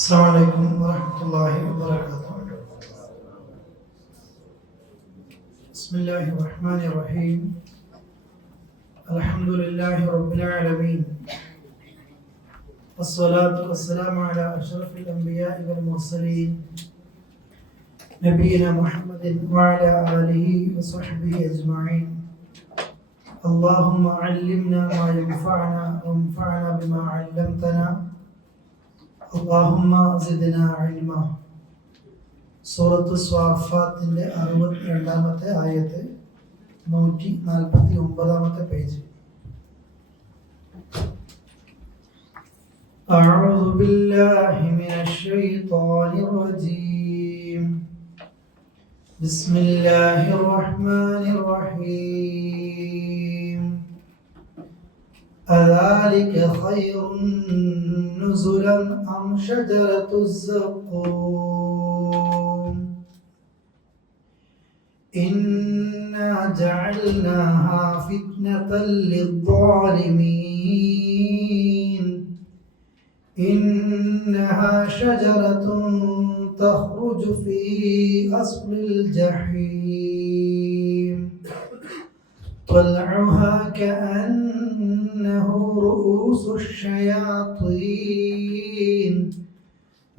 السلام عليكم ورحمة الله وبركاته. بسم الله الرحمن الرحيم. الحمد لله رب العالمين، والصلاة والسلام على أشرف الأنبياء والمرسلين نبينا محمد وعلى آله وصحبه أجمعين. اللهم علمنا ما ينفعنا وانفعنا بما علمتنا. اللهم زدنا علما. സൂറത്ത് സ്വാഫാത്തിന്റെ 62ാമത്തെ ആയത്ത് 149ാമത്തെ പേജ്. أعوذ بالله من الشيطان الرجيم. بسم الله الرحمن الرحيم. أذلك خير نزلا أم شجرة الزقوم إنا جعلناها فتنة للظالمين إنها شجرة تخرج في أصل الجحيم طلعها كأنه رؤوس الشياطين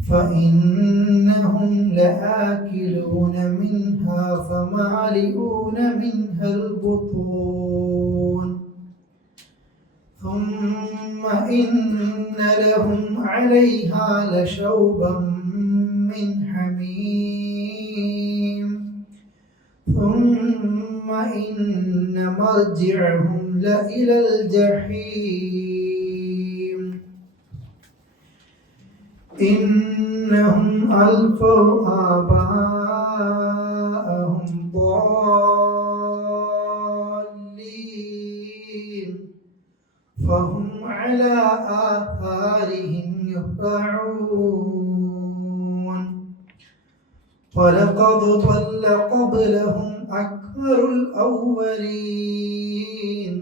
فإنهم لآكلون منها فمالئون منها البطون ثم إن لهم عليها لشوبا من حميم ثم إن مرجعهم لإلى الجحيم إنهم ألفوا آباءهم ضالين فهم على آثارهم يهرعون ولقد ضل قبلهم أكثر الأولين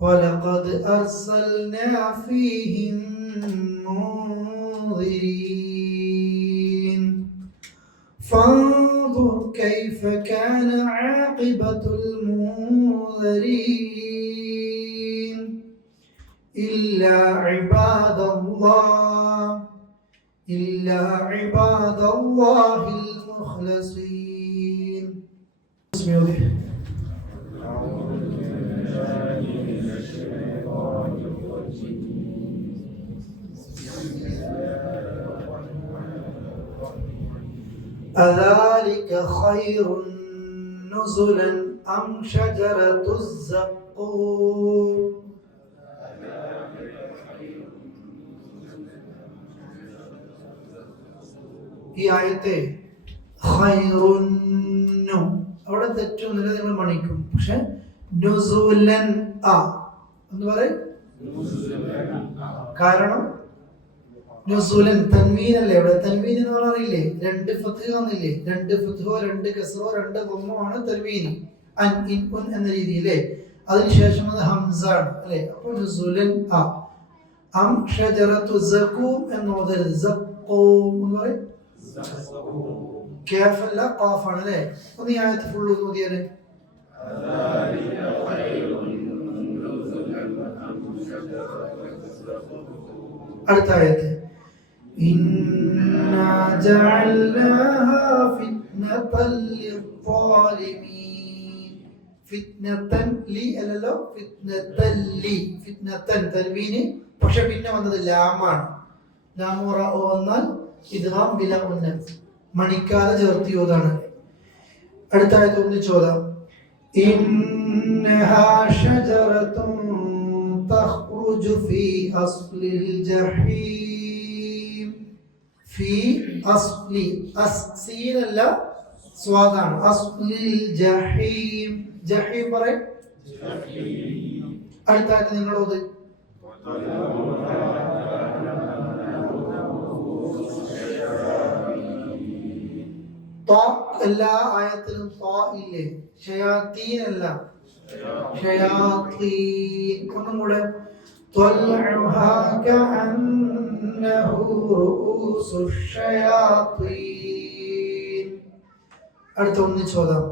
ولقد أرسلنا فيهم منذرين فانظر كيف كان عاقبة المنذرين إلا عباد الله المخلصين. بسم الله. أذلك خير نزلا أم شجرة الزقوم ഈ ആയത്തെ ഖൈറുന്നു അവിടെ തെറ്റൊന്നുമില്ല, നിങ്ങൾ മണിക്കും. പക്ഷെ നുസുലൻ ആ എന്ന് പറയും. കാരണം നുസുലൻ തൻവീൻ അല്ലേ, ഇവിടെ തൻവീൻ എന്ന് പറഞ്ഞാൽ അറിയില്ലേ, രണ്ട് ഫത്ഹ് വന്നില്ലേ, രണ്ട് ഫത്ഹോ രണ്ട് കസ്റോ രണ്ട് ദമ്മോ ആണ് തൻവീൻ അൻ ഇൻ ഉൻ എന്ന രീതിയിലേ. അതിനുശേഷം അത് ഹംസാണ് അല്ലേ. അപ്പോൾ നുസുലൻ ആ അം ഷജറത്തു സഖൂം എന്ന് ഓതരുത്, സഖൂം എന്ന് പറയും. കേഫല്ല ഖാഫാണ് അല്ലേ. ഒന്ന് ഈ ആയത്ത് ഫുൾ ഓതിയാല്. അടുത്ത ആയത്ത് ഇന്നാ ജഅൽനാഹാ ഫിത്നതൻ ലിദ്ദാലിമീൻ. ഫിത്നതൻ ലി അല്ലല്ലോ, ഫിത്നതൻ ലി. ഫിത്നതൻ തൻവീന്, പക്ഷെ പിന്നെ വന്നത് ലാമാണ്. ലാമു റഅ വന്നാൽ ഇദ്ഗാം ബിലാ ഉന്ന, മണിക്കാതെ ചേർത്തി ഓതാണ്. അടുത്ത ആയത്ത് ഒന്നിച്ചോതാം. ഇന്നഹാ ഷജറത്തുൻ തഖ്റുജു ഫീ അസ്ലിൽ ജഹീം. ഫീ അസ്ലി അസ്സീനല്ല സ്വാദാണ്. അസ്ലിൽ ജഹീം. ജഹീം പറയും. അടുത്ത ആയത്ത് നിങ്ങളോത്. എല്ലാ ആയത്തിലും ഇല്ലേ, ഷയാത്തീൻ അല്ല, ഷയാത്തീൻ. ഒന്നും കൂടെ طلعها كأنه റൂഉസു ശയാത്തീൻ. അടുത്ത ഒന്നിച്ച് ഓതാം.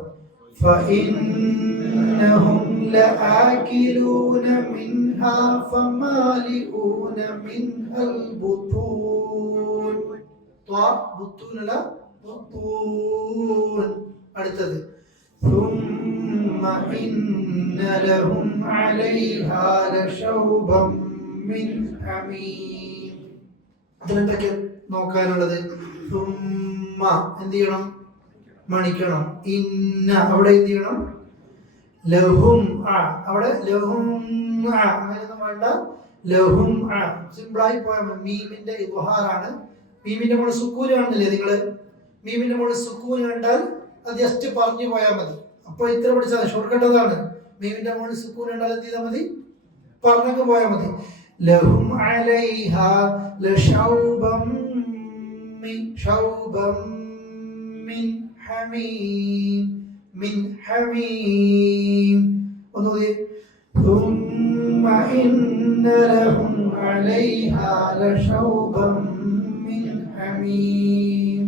فإنهم لآكلون منها فمالئون منها البطون. بطون لا بطون. അടുത്തത് ثم إن لهم عليها لشوبا من حميم. അതിനെന്തൊക്കെ നോക്കാനുള്ളത്? ثم എന്ത് ചെയ്യണം? മണിക്കണം. ഇന്ന അവിടെ എന്ത് ചെയ്യണം? ലഹും അവിടെ ലഹും അങ്ങനെയൊന്നും വേണ്ട. ലഹും സിമ്പിളായി പോയാൽ മീമിന്റെ ഇദ്ഹാറാണ്. മീമിന്റെ മുകളിൽ സുക്കൂൻ കാണുന്നില്ലേ നിങ്ങള്? മീമിന്റെ മുകളിൽ സുക്കൂൻ കണ്ടാൽ അത് ജസ്റ്റ് പറഞ്ഞു പോയാൽ മതി. അപ്പൊ ഇത്ര പഠിച്ചാൽ ഷോർട്ട് കട്ട് അതാണ്. മീമിന്റെ മുകളിൽ സുക്കൂൻ കണ്ടാൽ എന്ത് ചെയ്താൽ മതി? പറഞ്ഞങ്ങ് പോയാൽ മതി. ലഹും അലൈഹാ ലശൗബം മിൻ حميم من حميم. ثم إن لهم عليها لشوبا من حميم.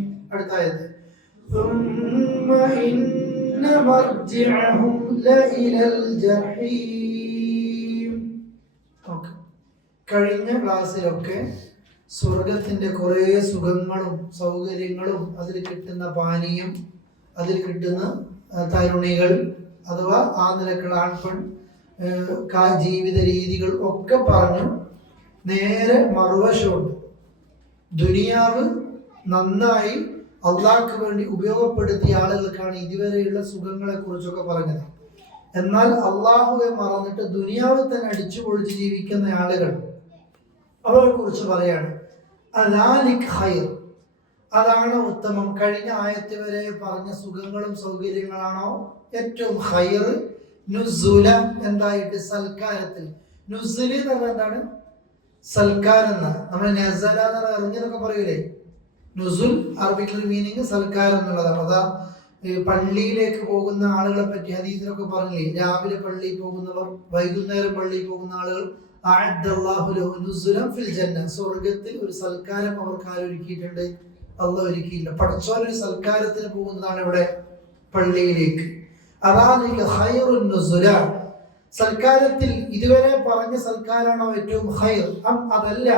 ثم إن مرجعهم لإلى الجحيم. കഴിഞ്ഞ ക്ലാസ്സിലൊക്കെ സ്വർഗത്തിന്റെ കുറെ സുഖങ്ങളും സൗകര്യങ്ങളും അതിൽ കിട്ടുന്ന പാനീയം, അതിൽ കിട്ടുന്ന തരുണികൾ അഥവാ ആ നിലക്കുള്ള ആൺപെൺ ജീവിത രീതികൾ ഒക്കെ പറഞ്ഞു. നേരെ മറുവശമുണ്ട്. ദുനിയാവ് നന്നായി അള്ളാഹ്ക്ക് വേണ്ടി ഉപയോഗപ്പെടുത്തിയ ആളുകൾക്കാണ് ഇതുവരെയുള്ള സുഖങ്ങളെ കുറിച്ചൊക്കെ പറഞ്ഞത്. എന്നാൽ അള്ളാഹുവെ മറന്നിട്ട് ദുനിയാവ് തന്നെ അടിച്ചു പൊളിച്ച് ജീവിക്കുന്ന ആളുകൾ, അവരെ കുറിച്ച് പറയാണ് അതാണ് ഉത്തമം. കഴിഞ്ഞ ആയത്ത് വരെ പറഞ്ഞ സുഖങ്ങളും സൗകര്യങ്ങളാണോ ഏറ്റവും ഖൈർ? നുസുല എന്തായിട്ട്? സൽക്കാരത്തിൽ. നുസുല് എന്ന് പറഞ്ഞാൽ എന്താണ്? സൽക്കാരം എന്നാണ്. നമ്മൾ നസല എന്ന് പറഞ്ഞാൽ ഇറങ്ങിയതൊക്കെ പറയൂലേ? നുസുൽ അറബിക്കൽ മീനിങ് സൽക്കാരം എന്നുള്ളതാണ്. അതാ പള്ളിയിലേക്ക് പോകുന്ന ആളുകളെ പറ്റി ഹദീസിലൊക്കെ പറഞ്ഞില്ലേ? രാവിലെ പള്ളിയിൽ പോകുന്നവർ, വൈകുന്നേരം പള്ളിയിൽ പോകുന്ന ആളുകൾ സ്വർഗത്തിൽ ഒരു സൽക്കാരം അവർക്ക് ആരൊരുക്കിയിട്ടുണ്ട്? അള്ളാഹ് ഒരുക്കിയില്ല. പടച്ചോൻ ഒരു സൽക്കാരത്തിന് പോകുന്നതാണ് ഇവിടെ പള്ളിയിലേക്ക്. അതാണ് ഖൈറുൻ നുസുല. സൽക്കാരത്തിൽ ഇതുവരെ പറഞ്ഞ സൽക്കാരാണോ ഏറ്റവും ഖൈർ? അതല്ല.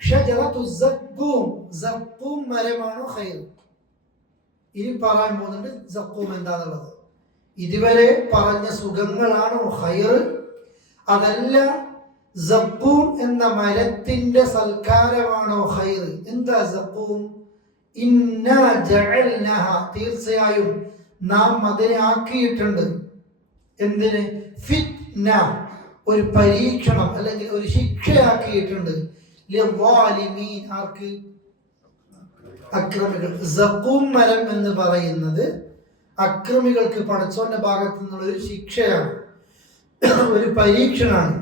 ഷജറത്തു സഖൂം, സഖൂം മരമാണോ ഖൈർ? ഇനി പറയാൻ പോകുന്നുണ്ട് സഖൂം എന്താന്നുള്ളത്. ഇതുവരെ പറഞ്ഞ സുഖങ്ങളാണോ ഖൈർ? അതല്ല. സഖൂം എന്ന മരത്തിന്റെ സൽക്കാരമാണോ ഖൈർ? എന്താ സഖൂം? ഇന്നാ ജഅൽനാഹ, തീർച്ചയായും നാം അതിനെ ആക്കിയിട്ടുണ്ട്. എന്തിന്? ഫിത്ന, ഒരു പരീക്ഷണം അല്ലെങ്കിൽ ഒരു ശിക്ഷയാക്കിയിട്ടുണ്ട്. ലിദ്ദാലിമീൻ, ആർക്ക്? അക്രമികൾ. സഖൂം മരം എന്ന് പറയുന്നത് അക്രമികൾക്ക് പടച്ചോന്റെ ഭാഗത്തു നിന്നുള്ള ഒരു ശിക്ഷയാണ്, ഒരു പരീക്ഷണമാണ്.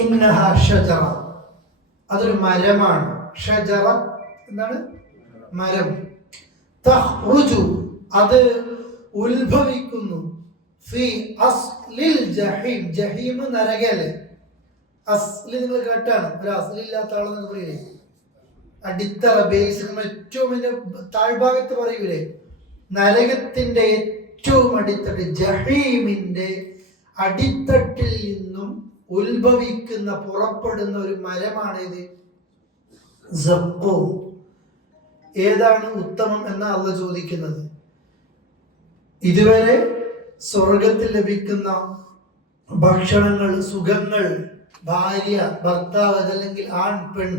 ഇന്നഹ ഷജറ, അതൊരു മരമാണ്. ഷജറ എന്താണ്? മരം. തഖ്റുജു, അത് ഉത്ഭവിക്കുന്നു. ഫി അസ്ലിൽ ജഹീം, ജഹീം നരകല്ലേ? അസ്ലി നിങ്ങൾ കേട്ടാണ്. ഒരു അസ്ലില്ലാത്ത ആളെന്ന് പറയൂലേ? അടിത്തറ, ബേസ്, ഏറ്റവും വലിയ താഴ്ഭാഗത്ത് പറയൂലേ? നരകത്തിന്റെ ഏറ്റവും അടിത്തട്ട്, ജഹീമിന്റെ അടിത്തട്ടിൽ നിന്നും ഉത്ഭവിക്കുന്ന, പുറപ്പെടുന്ന ഒരു മരമാണിത് സഖൂം. ഏതാണ് ഉത്തമം എന്ന അള്ളാഹ് ചോദിക്കുന്നത്. ഇതുവരെ സ്വർഗത്തിൽ ലഭിക്കുന്ന ഭക്ഷണങ്ങൾ, സുഖങ്ങൾ, ഭാര്യ ഭർത്താവ്, അതല്ലെങ്കിൽ ആൺ പെൺ,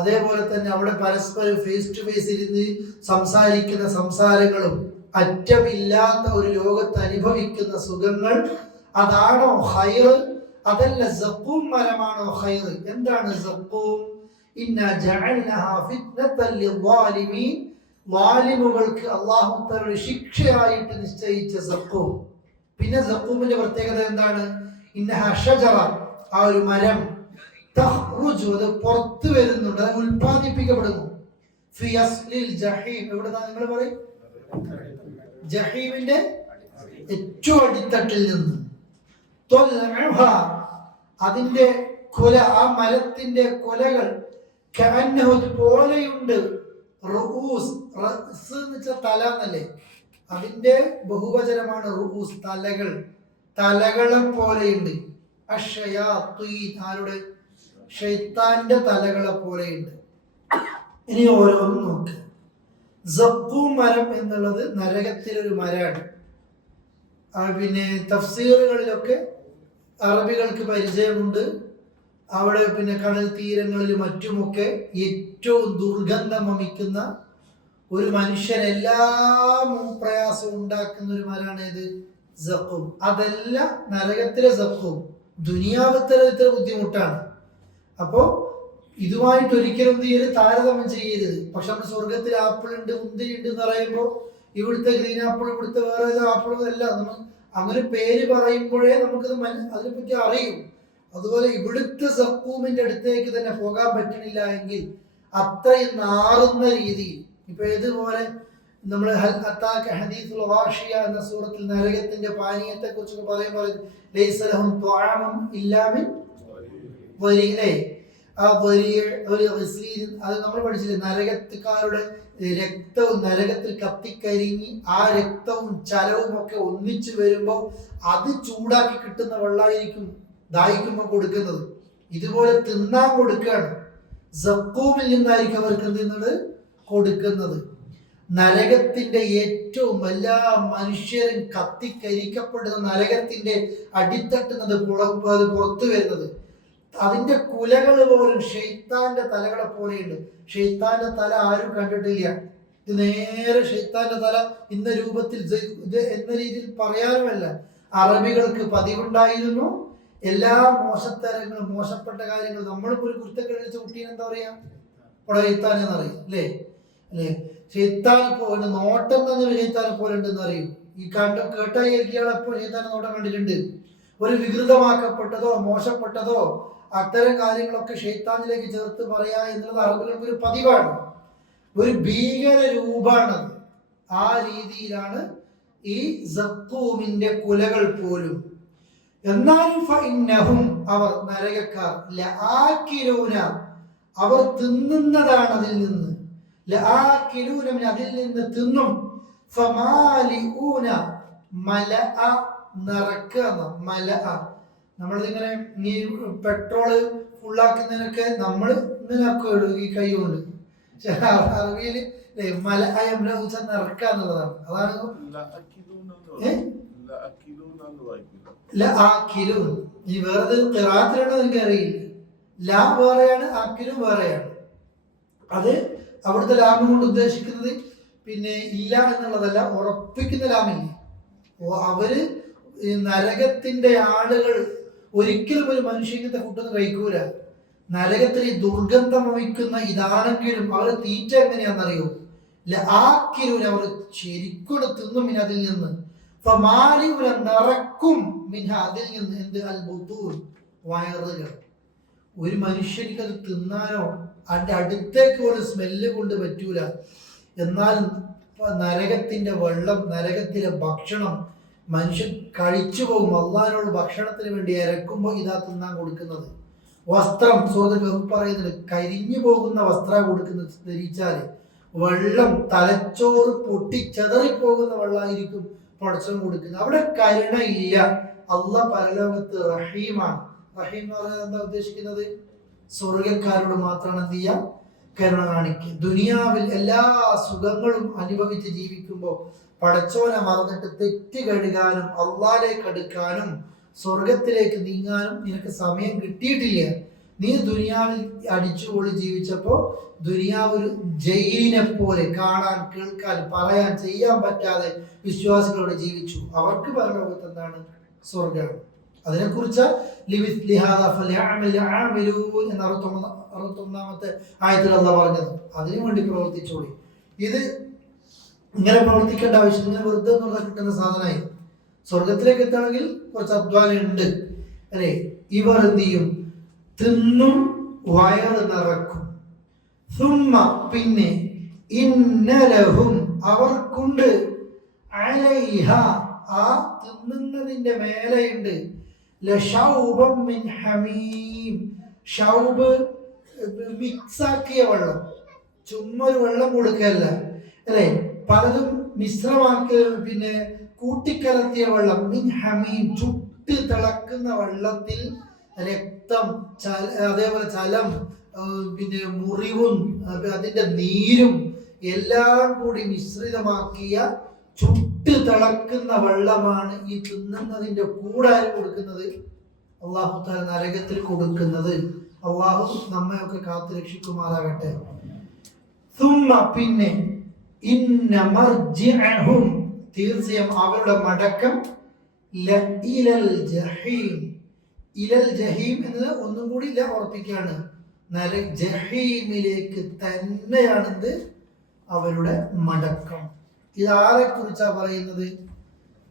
അതേപോലെ തന്നെ അവിടെ പരസ്പരം ഫേസ് ടു ഫേസ് ഇരുന്ന് സംസാരിക്കുന്ന സംസാരങ്ങളും, അറ്റമില്ലാത്ത ഒരു ലോകത്ത് അനുഭവിക്കുന്ന സുഖങ്ങൾ, അതാണോ ഖൈർ? അതല്ല, സഖൂം മരമാണോ ഖൈർ? എന്താണ് സഖൂം? ഇന്നാ ജഅൽനാഹാ ഫിത്നതൻ ലിദ്ദാലിമീൻ, ളാലിമുകൾക്ക് അല്ലാഹു തആല ശിക്ഷയായിട്ട് നിശ്ചയിച്ച സഖൂം. പിന്നെ സഖൂമിന്റെ പ്രത്യേകത എന്താണ്? ഇന്നഹാ ഷജറ, ആ ഒരു മരം, തഖ്റുജു, അത് പുറത്തു വരുന്നുണ്ട്, അത് ഉൽപ്പാദിപ്പിക്കപ്പെടുന്നു. ഫി അസ്ലിൽ ജഹീം, എവിടെന്നാ നിങ്ങൾ പറയും? ജഹീമിന്റെ ഏറ്റവും അടിത്തട്ടിൽ നിന്ന്. അതിന്റെ കുല, ആ മരത്തിന്റെ കുലകൾ കഅന്നഹു പോലെയുണ്ട്, റൂസ് റസ് എന്ന് വെച്ചാൽ തല എന്നല്ലേ, അതിന്റെ ബഹുവചനമാണ് റൂസ്, തലകൾ, തലകളെ പോലെയുണ്ട്. അശ്ശയാത്തീൻ ആരുടെ? ശൈത്താന്റെ തലകളെ പോലെയുണ്ട്. ഇനി ഓരോന്നും നോക്ക്. സഖൂം മരം എന്നുള്ളത് നരകത്തിലൊരു മരമാണ്. പിന്നെ തഫ്സീറുകളിലൊക്കെ അറബികൾക്ക് പരിചയമുണ്ട്. അവിടെ പിന്നെ കടൽ തീരങ്ങളിലും മറ്റുമൊക്കെ ഏറ്റവും ദുർഗന്ധം വമിക്കുന്ന ഒരു മനുഷ്യൻ എല്ലാ പ്രയാസവും ഉണ്ടാക്കുന്ന ഒരു മരമാണ് ഏത്? സഖൂം. അതല്ല നരകത്തിലെ സഖൂം. ദുനിയാവത്തിലെ ഇത്ര ബുദ്ധിമുട്ടാണ്. അപ്പോ ഇതുമായിട്ട് ഒരിക്കലും താരതമ്യം ചെയ്യരുത്. പക്ഷെ നമ്മൾ സ്വർഗത്തിൽ ആപ്പിൾ ഉണ്ട്, മുന്തിരി ഉണ്ട് എന്ന് പറയുമ്പോൾ ഇവിടുത്തെ ഗ്രീൻ ആപ്പിൾ, ഇവിടുത്തെ വേറെ ആപ്പിളും അല്ല. നമ്മൾ അങ്ങനെ പേര് പറയുമ്പോഴേ നമുക്കത് അതിനെപ്പറ്റി അറിയും. അതുപോലെ ഇവിടുത്തെ സഖൂമിന്റെ അടുത്തേക്ക് തന്നെ പോകാൻ പറ്റണില്ല എങ്കിൽ അത്രയും നാറുന്ന രീതിയിൽ, ഇപ്പൊ ഏതുപോലെ നമ്മൾ ഹദീസുൽ വാഷിയ എന്ന സൂറത്തിൽ നരകത്തിന്റെ പാനീയത്തെ കുറിച്ചൊക്കെ പറയുമ്പോൾ ലൈസ ലഹും ത്വഅമുൻ ഇല്ലാ മിൻ വരീഇ, ആ അത് നമ്മൾ പഠിച്ചില്ലേ, നരകത്തുകാരുടെ രക്തവും നരകത്തിൽ കത്തിക്കരിഞ്ഞ് ആ രക്തവും ചലവും ഒക്കെ ഒന്നിച്ചു വരുമ്പോൾ അത് ചൂടാക്കി കിട്ടുന്ന വെള്ളമായിരിക്കും ദാഹിക്കുമ്പോൾ കൊടുക്കുന്നത്. ഇതുപോലെ തിന്നാൻ കൊടുക്കുകയാണ്. സഖൂമിൽ നിന്നായിരിക്കും അവർക്ക് എന്തുന്നത് കൊടുക്കുന്നത്. നരകത്തിന്റെ ഏറ്റവും എല്ലാ മനുഷ്യരും കത്തിക്കരിക്കപ്പെടുന്ന നരകത്തിന്റെ അടിത്തട്ടുന്നത് പുറത്തു വരുന്നത്, അതിന്റെ കുലകൾ പോലും ഷെയ്ത്താന്റെ തലകളെ പോലെയുണ്ട്. ഷെയ്ത്താന്റെ തല ആരും കണ്ടിട്ടില്ല. ഇത് നേരെ ഷെയ്ത്താന്റെ തല ഇന്ന രൂപത്തിൽ എന്ന രീതിയിൽ പറയാനുമല്ല. അറബികൾക്ക് പതിവുണ്ടായിരുന്നു എല്ലാ മോശത്തരങ്ങളും മോശപ്പെട്ട കാര്യങ്ങൾ. നമ്മളിപ്പോ ഒരു കുരുത്തക്കഴിച്ച കുട്ടീനെ എന്താ പറയാ? ഷെയ്ത്താനെന്ന് അറിയും അല്ലേ? ഷെയ്ത്താനെ പോലെ നോട്ടം തന്നെ ഒരു ഷെയ്ത്താനെ പോലെ ഉണ്ടെന്ന് അറിയും. ഈ കേട്ടായി ഇയാളെപ്പോൾ ഷെയ്ത്താനെ നോട്ടം കണ്ടിട്ടുണ്ട്. ഒരു വികൃതമാക്കപ്പെട്ടതോ മോശപ്പെട്ടതോ അത്തരം കാര്യങ്ങളൊക്കെ ഷെയ്ത്താനിലേക്ക് ചേർത്ത് പറയാ എന്നുള്ളത് അറബികൾക്ക് ഒരു പതിവാണ്, ഒരു ഭീകര രൂപമാണത്. ആ രീതിയിലാണ് ഈ സഖൂമിന്റെ കുലകൾ പോലും. എന്നാലും ഫഇന്നഹും അവർ നരകക്കാർ ലആകിലൂന അവർ തിന്നുന്നതാണ് അതിൽ നിന്ന്, ലആകിലൂന അതിൽ നിന്ന് തിന്നും, ഫമാലിഊന മലഅ നിറക്കുക. മലഅ നമ്മളിങ്ങനെ ഈ പെട്രോള് ഫുള്ളാക്കുന്നതിനൊക്കെ നമ്മൾ ഇങ്ങനെ ആക്കുകയുള്ളൂ ഈ കൈ കൊണ്ട്. അറബിയില് നിറക്കുക എന്നുള്ളതാണ്. അതാണ് ഈ വേറെ ഖിറാഅത്തിലാണോ എനിക്ക് അറിയില്ല. ലാ വേറെയാണ്, ആക്കിലും വേറെയാണ്. അത് അവിടുത്തെ ലാമ് കൊണ്ട് ഉദ്ദേശിക്കുന്നത് പിന്നെ ഇല്ല എന്നുള്ളതല്ല, ഉറപ്പിക്കുന്ന ലാമില്ലേ. അവര് നരകത്തിന്റെ ആളുകൾ ഒരിക്കലും ഒരു മനുഷ്യന്റെ ഫുഡൊന്നും കഴിക്കൂല. നരകത്തിൽ ഈ ദുർഗന്ധം വഹിക്കുന്ന ഇതാണെങ്കിലും അവരെ തീറ്റ എങ്ങനെയാണെന്നറിയോ? ആക്കിരൂല അവർ ശരിക്കും തിന്നും മിൻ അതിൽ നിന്ന്, നിറക്കും മിൻ അതിൽ നിന്ന്. എന്ത്? അൽ ബുത്തൂൻ വയറുകൾ. ഒരു മനുഷ്യനിക്ക് അത് തിന്നാനോ അതിന്റെ അടുത്തേക്ക് ഒരു സ്മെല്ല് കൊണ്ട് പറ്റൂല. എന്നാലും നരകത്തിന്റെ വെള്ളം, നരകത്തിലെ ഭക്ഷണം മനുഷ്യൻ കഴിച്ചു പോകും. അള്ളാഹിനോട് ഭക്ഷണത്തിന് വേണ്ടി ഇറക്കുമ്പോൾ ഇതാ തിന്നാൻ കൊടുക്കുന്നത്. വസ്ത്രം സൂറത്തിൽ പറയുന്നത് കരിഞ്ഞു പോകുന്ന വസ്ത്രം കൊടുക്കുന്നത് ധരിച്ചാല്. വെള്ളം തലച്ചോറ് പൊട്ടിച്ചെതറിപ്പോകുന്ന വെള്ളമായിരിക്കും പടച്ചവൻ കൊടുക്കുന്നത്. അവിടെ കരുണയില്ല. അള്ളാഹ് പരലോകത്ത് റഹീമാണ്. റഹീം എന്ന് പറയുന്നത് എന്താ ഉദ്ദേശിക്കുന്നത്? സ്വർഗക്കാരോട് മാത്രമാണ് എന്ത് ചെയ്യാം? കരുണ കാണിക്കുക. ദുനിയാവിൽ എല്ലാ സുഖങ്ങളും അനുഭവിച്ച് ജീവിക്കുമ്പോൾ പടച്ചോനെ മറന്നിട്ട് തെറ്റ് കഴുകാനും അള്ളാഹിലേക്ക് അടുക്കാനും സ്വർഗത്തിലേക്ക് നീങ്ങാനും നിനക്ക് സമയം കിട്ടിയിട്ടില്ല. നീ ദുനിയാവിൽ അടിച്ചുപൊളി ജീവിച്ചപ്പോ ദുനിയാവ് ഒരു ജയിലിനെ പോലെ കാണാൻ, കേൾക്കാൻ, പറയാൻ, ചെയ്യാൻ പറ്റാതെ വിശ്വാസികളോട് ജീവിച്ചു. അവർക്ക് പരലോകത്ത് എന്താണ്? സ്വർഗമാണ്. അതിനെക്കുറിച്ച് എന്ന 61-ാമത്തെ ആയത്തിൽ അള്ളാഹ് പറഞ്ഞത്. അതിനുവേണ്ടി പ്രവർത്തിച്ചോളി. ഇത് ഇങ്ങനെ പ്രവർത്തിക്കേണ്ട ആവശ്യം, ഇങ്ങനെ വെറുതെ കിട്ടുന്ന സാധനമായി. സ്വർഗത്തിലേക്ക് എത്തണമെങ്കിൽ കുറച്ച് അധ്വാനം ഉണ്ട് അല്ലെ? ഇവർ എന്ത് ചെയ്യും? തിന്നും, വയറ് നിറക്കും. സുമ്മ പിന്നെ, ഇന്നലഹും അവർക്കുണ്ട്, അലൈഹ ആ തിന്നുന്നതിന്റെ മേലെയുണ്ട്, ലശൗബം മിൻ ഹമീം. ഷൗബ് മിക്സാക്കിയ വെള്ളം, ചുമ്മാ ഒരു വെള്ളം കൊടുക്കല്ല അല്ലെ, പലതും മിശ്രമാക്കിയ പിന്നെ കൂട്ടിക്കലർത്തിയ വെള്ളം, മിൻ ഹമീം ചുട്ട് തിളക്കുന്ന വെള്ളത്തിൽ രക്തം, അതേപോലെ ചലം, പിന്നെ മുറിവും അതിന്റെ നീരും എല്ലാം കൂടി മിശ്രിതമാക്കിയ ചുട്ട് തിളക്കുന്ന വെള്ളമാണ് ഈ തിന്നുന്നതിന്റെ കൂടെ കൊടുക്കുന്നത്. അള്ളാഹു തആല നരകത്തിൽ കൊടുക്കുന്നത്. അള്ളാഹു നമ്മയൊക്കെ കാത്തു രക്ഷിക്കുമാറാകട്ടെ. പിന്നെ ഇന്ന മർജിഅഹും തീർച്ചയായും അവരുടെ മടക്കം ഇലൽ ജഹീം. ഇലൽ ജഹീം എന്നത് ഒന്നും കൂടി ഉറപ്പിക്കുകയാണ്, ജഹീമിലേക്ക് തന്നെയാണെന്ന് അവരുടെ മടക്കം. ഇതാരെ കുറിച്ചാ പറയുന്നത്?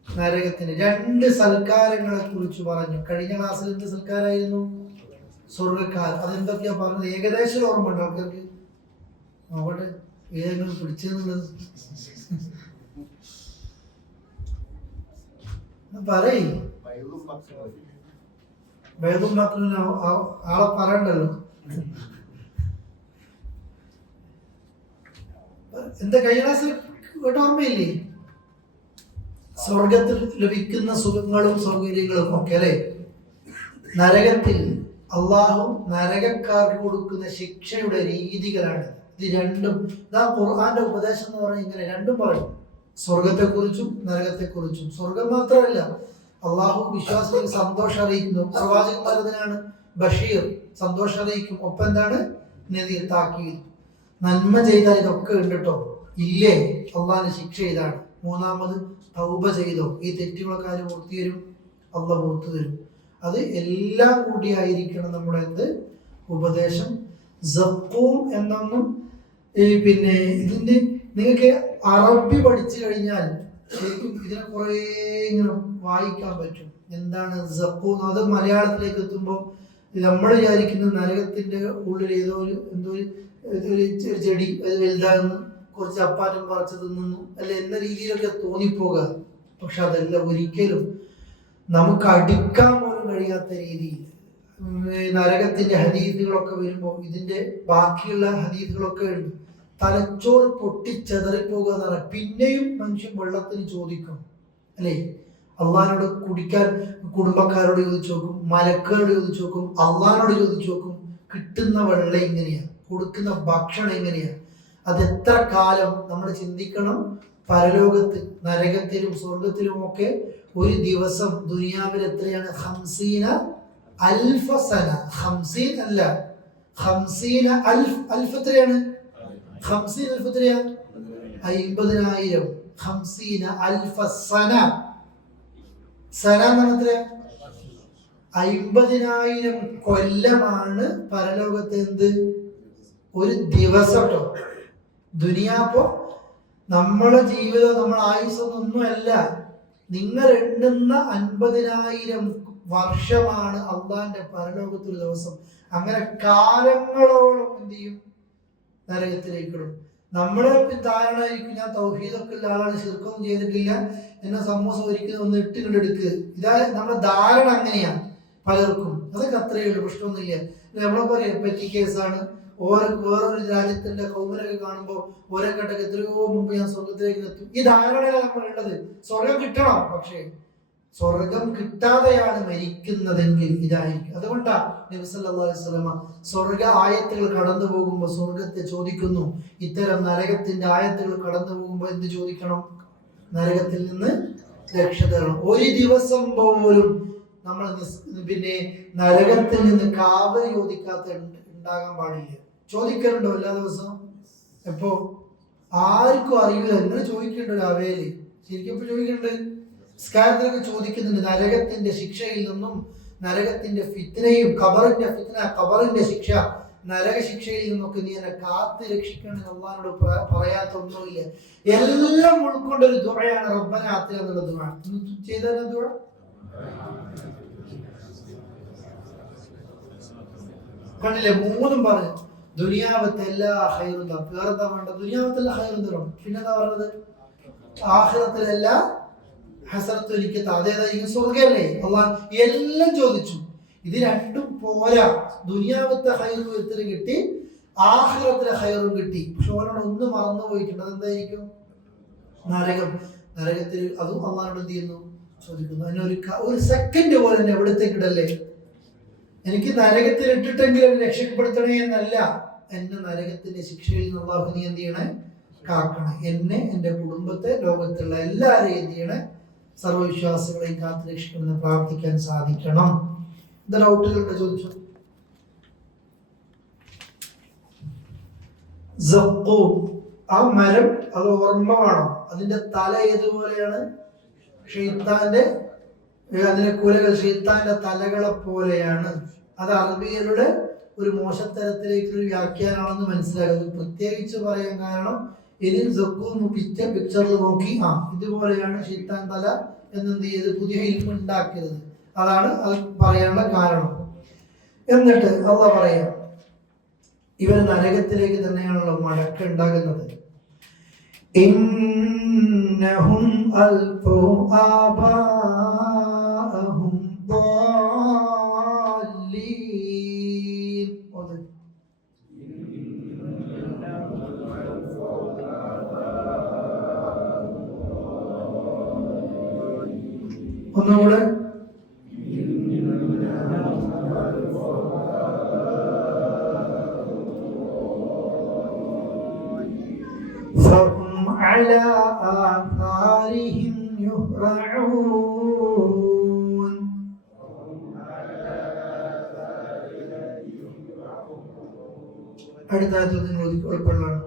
നരകത്തിന്. രണ്ട് സൽക്കാരങ്ങളെ കുറിച്ച് പറഞ്ഞു. കഴിഞ്ഞ ക്ലാസ്സിൽ എന്ത് സൽക്കാരായിരുന്നു? സ്വർഗക്കാർ. അതെന്തൊക്കെയാ പറഞ്ഞത്? ഏകദേശം ഓർമ്മ ഉണ്ട് ആൾക്കാർക്ക്? നോക്കട്ടെ ഏതെങ്കിലും പിടിച്ചെന്നുള്ളത് പറയ്. ബൈബിൾ മാത്രം ആളെ പറയണ്ടല്ലോ. എന്താ കഴിഞ്ഞ ക്ലാസ്സിൽ ഓർമ്മയില്ലേ? സ്വർഗത്തിൽ ലഭിക്കുന്ന സുഖങ്ങളും സൗകര്യങ്ങളും ഒക്കെ അല്ലെ. നരകത്തിൽ അള്ളാഹു നരകക്കാർക്ക് കൊടുക്കുന്ന ശിക്ഷയുടെ രീതികളാണ് ഇത് രണ്ടും. ഖുർആന്റെ ഉപദേശം എന്ന് പറഞ്ഞാൽ ഇങ്ങനെ രണ്ടും പറയും, സ്വർഗത്തെക്കുറിച്ചും നരകത്തെക്കുറിച്ചും. സ്വർഗം മാത്രമല്ല, അള്ളാഹു വിശ്വാസികൾക്ക് സന്തോഷം അറിയിക്കുന്നു. പ്രവാചകന്മാരതിനാണ് ബഷീർ, സന്തോഷം അറിയിക്കും. ഒപ്പം എന്താണ്? നദീർ, താക്കീത്. നന്മ ചെയ്താൽ ഇതൊക്കെ ഉണ്ട് കേട്ടോ, ഇല്ലേ അള്ളാഹിന്റെ ശിക്ഷ ഇതാണ്. മൂന്നാമത് തൗബ ചെയ്തോ, ഈ തെറ്റുകളൊക്കെ ആര് പൂർത്തി തരും? അള്ളാഹ് പൂർത്തു തരും. അത് എല്ലാം കൂടിയായിരിക്കണം നമ്മുടെ എന്ത് ഉപദേശം. സഖൂം എന്നൊന്നും പിന്നെ ഇതിന്റെ നിങ്ങൾക്ക് അറബി പഠിച്ചു കഴിഞ്ഞാൽ ശരിക്കും ഇതിനെ കുറേ ഇങ്ങനെ വായിക്കാൻ പറ്റും. എന്താണ് സഖൂം? അത് മലയാളത്തിലേക്ക് എത്തുമ്പോൾ നമ്മൾ വിചാരിക്കുന്നത് നരകത്തിന്റെ ഉള്ളിൽ ഏതോ ഒരു ചെടി വലുതാകുന്നു, കുറച്ച് അപ്പാറ്റം പറിച്ചു തിന്നുന്നു അല്ലെ എന്ന രീതിയിലൊക്കെ തോന്നിപ്പോകുക. പക്ഷെ അതല്ല, ഒരിക്കലും നമുക്ക് അടുക്കാൻ പോലും കഴിയാത്ത രീതിയിൽ നരകത്തിന്റെ ഹദീസുകളൊക്കെ വരുമ്പോൾ ഇതിന്റെ ബാക്കിയുള്ള ഹദീസുകളൊക്കെ ഉണ്ട്. തലച്ചോറ് പൊട്ടിച്ചെതറിപ്പോകുക എന്ന് പറഞ്ഞാൽ പിന്നെയും മനുഷ്യൻ വെള്ളത്തിന് ചോദിക്കും അല്ലേ. അള്ളാഹിനോട് കുടിക്കാൻ കുടുംബക്കാരോട് ചോദിച്ചു നോക്കും, മലക്കുകളോട് ചോദിച്ചു നോക്കും, അള്ളാഹിനോട് ചോദിച്ചു നോക്കും. കിട്ടുന്ന വെള്ളം എങ്ങനെയാ, കൊടുക്കുന്ന ഭക്ഷണം എങ്ങനെയാ, അത് എത്ര കാലം നമ്മൾ ചിന്തിക്കണം. പരലോകത്ത് നരകത്തിലും സ്വർഗത്തിലും ഒക്കെ ഒരു ദിവസം ദുനിയാവിൽ എത്രയാണ്? 50,000 സന. 50 അല്ല, 50,000. എത്രയാണ്? 50,000 എത്രയാ? 50,000. 50,000 സന. സന എന്നാണ് എത്രയാ? 50,000 കൊല്ലമാണ് പരലോകത്ത്. എന്ത് ഒരു ദിവസം കേട്ടോ. ദുനിയാപ്പോ നമ്മളെ ജീവിതം, നമ്മളെ ആയുസ്സൊന്നുമല്ല. നിങ്ങൾ എണ്ണുന്ന 50,000 വർഷമാണ് അള്ളാന്റെ പരലോകത്തൊരു ദിവസം. അങ്ങനെ കാലങ്ങളോളം എന്ത് ചെയ്യും? നരകത്തിലേക്കിടും. നമ്മളെ ധാരണയായിരിക്കും, ഞാൻ തൗഹീദൊക്കെ ഉള്ള ആളാണ്, ശിർക്കൊന്നും ചെയ്തിട്ടില്ല, എന്നെ സമൂസ ഒരിക്കലും ഒന്ന് ഇട്ടുകൊണ്ടെടുക്കുക. ഇതാ നമ്മുടെ ധാരണ അങ്ങനെയാണ് പലർക്കും. അതൊക്കെ അത്രയേ ഉള്ളൂ, പ്രശ്നമൊന്നുമില്ല. നമ്മളെ പറയാം പറ്റി കേസാണ്. വേറൊരു രാജ്യത്തിന്റെ കൗമനൊക്കെ കാണുമ്പോൾ ഓരോ ഘട്ടത്തിൽ എത്രയോ മുമ്പ് ഞാൻ സ്വർഗത്തിലേക്ക് എത്തും. ഈ ധാരണയിലാണ് നമ്മളുള്ളത്. സ്വർഗം കിട്ടണം, പക്ഷേ സ്വർഗം കിട്ടാതെയാണ് മരിക്കുന്നതെങ്കിൽ ഇതായിരിക്കും. അതുകൊണ്ടാ നബി സല്ലല്ലാഹു അലൈഹി വസല്ലമ സ്വർഗ ആയത്തുകൾ കടന്നു പോകുമ്പോൾ സ്വർഗത്തെ ചോദിക്കുന്നു. ഇത്തരം നരകത്തിന്റെ ആയത്തുകൾ കടന്നു പോകുമ്പോൾ എന്ത് ചോദിക്കണം? നരകത്തിൽ നിന്ന് രക്ഷ തരണം. ഒരു ദിവസം പോലും നമ്മൾ പിന്നെ നരകത്തിൽ നിന്ന് കാവൽ ചോദിക്കാത്ത ഉണ്ടാകാൻ പാടില്ല. ചോദിക്കലുണ്ടോ എല്ലാ ദിവസവും? എപ്പോ? ആർക്കും അറിയില്ല. എങ്ങനെ ചോദിക്കണ്ട ഒരു അവയില് ശരിക്കും എപ്പോ ചോദിക്കണ്ട്? സ്കാരത്തിലൊക്കെ ചോദിക്കുന്നുണ്ട്. നരകത്തിന്റെ ശിക്ഷയിൽ നിന്നും, നരകത്തിന്റെ ഫിത്നയും, ഖബറിന്റെ ഫിത്ന, ഖബറിന്റെ ശിക്ഷ, നരക ശിക്ഷയിൽ നിന്നൊക്കെ നീ എന്നെ കാത്ത് രക്ഷിക്കണം അള്ളാഹിനോട് പറയാത്തൊന്നുമില്ല. എല്ലാം ഉൾക്കൊണ്ടൊരു ദുആയാണ് റബ്ബന ആതിനാ എന്നുള്ള ദുആ. ചെയ്താൽ ദുആ കണ്ടില്ലേ? മൂന്നും പറഞ്ഞു. ദുനിയാവത്തെ എല്ലാ ഹൈറും തരും. വേറെന്താ വേണ്ട? ദുനിയാവത്തെല്ലാം ഹൈറും തരും. പിന്നെന്താ പറഞ്ഞത്? ആഖിറത്തിലെല്ലാ ഹസനത്തും എനിക്ക്. അതേതായിരിക്കും? സ്വർഗല്ലേ. അള്ളാഹ് എല്ലാം ചോദിച്ചു. ഇത് രണ്ടും പോരാ. ദുനിയാവത്തെ ഹൈറും ഇത്തിരി കിട്ടി, ആഖിറത്തിലെ ഹൈറും കിട്ടി. പക്ഷെ ഓനോട് ഒന്ന് മറന്നു പോയിട്ടുണ്ട്. അതെന്തായിരിക്കും? നരകം. നരകത്തിൽ അതും അള്ളാഹുവിനോട് എന്ത് ചെയ്യുന്നു? ചോദിക്കുന്നു. അതിനൊരു സെക്കൻഡ് പോലെ തന്നെ എവിടത്തേക്കിടല്ലേ? എനിക്ക് നരകത്തിൽ ഇട്ടിട്ടെങ്കിലും രക്ഷപ്പെടുത്തണേ എന്നല്ല, എന്നെ നരകത്തിന്റെ ശിക്ഷയിൽ നിന്ന് അള്ളാഹു നീ എന്ത് ചെയ്യണേ? കാക്കണം. എന്നെ, എൻ്റെ കുടുംബത്തെ, ലോകത്തുള്ള എല്ലാവരെയും എന്ത് ചെയ്യണേ? സർവവിശ്വാസികളെയും കാത്തു രക്ഷിക്കണമെന്ന് പ്രാർത്ഥിക്കാൻ സാധിക്കണം. എന്താ ഡൗട്ടുകളുണ്ട്? ചോദിച്ചു. ആ മരം അത് ഓർമ്മ വേണം. അതിന്റെ തല ഏതുപോലെയാണ്? ഷെയ്ത്താന്റെ, അതിന്റെ കുലകൾ ഷെയ്ത്താന്റെ തലകളെ പോലെയാണ്. അത് അറബികളുടെ ഒരു മോശത്തരത്തിലേക്കൊരു വ്യാഖ്യാനമാണെന്ന് മനസ്സിലാക്കുന്നത് പ്രത്യേകിച്ച് പറയാൻ കാരണം, ഇനി പിക്ചറിൽ നോക്കി ഇതുപോലെയാണ് ഷെയ്ത്താൻ തല എന്നെന്ത് ചെയ്ത് പുതിയ ഇൽമ ഉണ്ടാക്കരുത്. അതാണ് അത് പറയാനുള്ള കാരണം. എന്നിട്ട് അള്ളാഹ് പറയാം, ഇവർ നരകത്തിലേക്ക് തന്നെയാണല്ലോ മടക്ക ഉണ്ടാകുന്നത്. ഇന്നഹും അൽഫു ആബാഅഹും ളാല്ലീൻ. ഒന്നുകൂടെ. فهم على آثارهم يهرعون. അടുത്ത നിങ്ങൾ ഉൾക്കൊള്ളണം.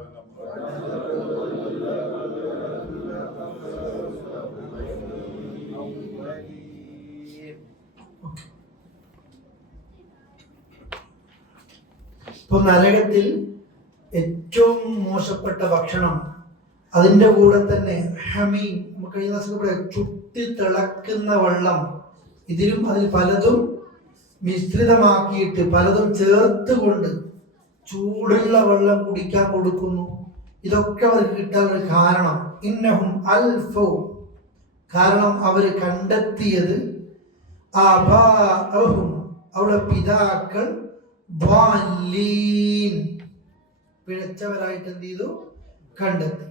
ഇപ്പൊ നരകത്തിൽ ഏറ്റവും മോശപ്പെട്ട ഭക്ഷണം, അതിൻ്റെ കൂടെ തന്നെ ഹമീം, നമുക്ക് കഴിഞ്ഞ ദിവസം പറയാം, ചുട്ടി തിളക്കുന്ന വെള്ളം. ഇതിലും അതിൽ പലതും മിശ്രിതമാക്കിയിട്ട് പലതും ചേർത്തുകൊണ്ട് ചൂടുള്ള വെള്ളം കുടിക്കാൻ കൊടുക്കുന്നു. ഇതൊക്കെ അവർക്ക് കിട്ടാനുള്ള കാരണം ഇന്നഹും അൽഫു, കാരണം അവർ കണ്ടെത്തിയത് ആബാഅഹും, അവരുടെ പിതാക്കൾ ളാല്ലീൻ, പിഴച്ചവരായിട്ട് എന്ത് ചെയ്തു? കണ്ടെത്തി.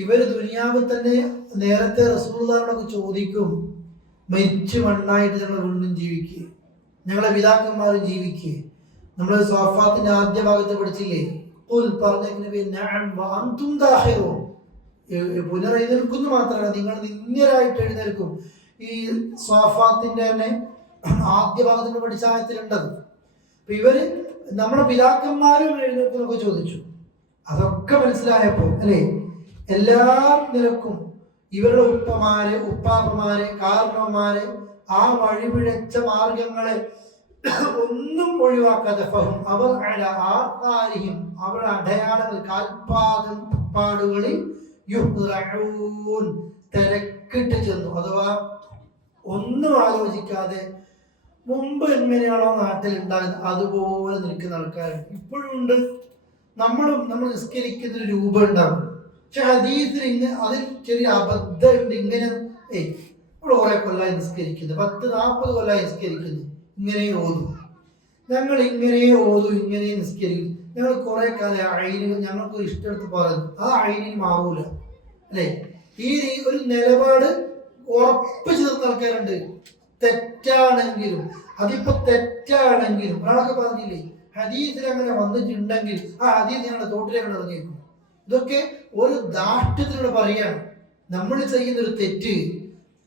ഇവര് ദുനിയാവിൽ തന്നെ നേരത്തെ റസൂലുള്ളാഹിയോട് ചോദിക്കും, മരിച്ചു മണ്ണായിട്ട് ഞങ്ങൾ വീണ്ടും ജീവിക്കുക, ഞങ്ങളെ പിതാക്കന്മാരും ജീവിക്കുക. നമ്മൾ സ്വഫാത്തിന്റെ ആദ്യ ഭാഗത്ത് പഠിച്ചില്ലേ? പുനരെഴുന്നേൽക്കുന്നു മാത്രമല്ല, നിങ്ങൾ നിന്യരായിട്ട് എഴുന്നേൽക്കും. ഈ സ്വഫാത്തിന്റെ തന്നെ ആദ്യ ഭാഗത്തിന് പഠിച്ച ആയത്തിലുണ്ടത്. അപ്പൊ ഇവര് നമ്മുടെ പിതാക്കന്മാരും എഴുന്നേൽക്കുന്നൊക്കെ ചോദിച്ചു. അതൊക്കെ മനസ്സിലായപ്പോ അല്ലെ, എല്ലാ നിലക്കും ഇവരുടെ ഉപ്പാപ്പമാരെ കാരണവന്മാരെ ആ വഴിപിഴച്ച മാർഗങ്ങളെ ഒന്നും ഒഴിവാക്കാതെ അവർ ആകാരിയും അവരുടെ അടയാളങ്ങൾ കാൽപ്പാടുകളിൽ തിരക്കിട്ട് ചെന്നു. അഥവാ ഒന്നും ആലോചിക്കാതെ മുമ്പ് എങ്ങനെയാണോ നാട്ടിൽ ഉണ്ടാകുന്നത് അതുപോലെ നിൽക്കുന്ന ആൾക്കാരുണ്ട്, ഇപ്പോഴും ഉണ്ട്. നമ്മൾ നിസ്കരിക്കുന്ന ഒരു രൂപം ഉണ്ടാകും. പക്ഷെ ഹദീസിൽ അതിൽ ചെറിയ അബദ്ധമുണ്ട്. ഇങ്ങനെ നമ്മൾ കുറെ കൊല്ലായി നിസ്കരിക്കുന്നു, 10-40 കൊല്ലായി നിസ്കരിക്കുന്നു, ഇങ്ങനെ ഓതും, ഞങ്ങൾ ഇങ്ങനെ ഓതും, ഇങ്ങനെ നിസ്കരിക്കും. ഞങ്ങൾ കുറെ കാലം അയിന് ഞങ്ങൾക്ക് ഇഷ്ടമെടുത്ത് പറഞ്ഞു, ആ അയിനിന് മാറൂല അല്ലെ. ഈ ഒരു നിലപാട് ഉറപ്പിച്ചു നിർത്തുന്ന ആൾക്കാരുണ്ട്. തെറ്റാണെങ്കിലും, അതിപ്പോ തെറ്റാണെങ്കിലും ഒരാളൊക്കെ പറഞ്ഞില്ലേ, ഹദീസിൽ അങ്ങനെ വന്നിട്ടുണ്ടെങ്കിൽ ആ ഹദീസ് ഞങ്ങളുടെ തോട്ടിലേക്ക് ഇറങ്ങിയിരിക്കും. ഇതൊക്കെ ഒരു ദാഷ്ട്യത്തിലൂടെ പറയാണ്. നമ്മൾ ചെയ്യുന്ന ഒരു തെറ്റ്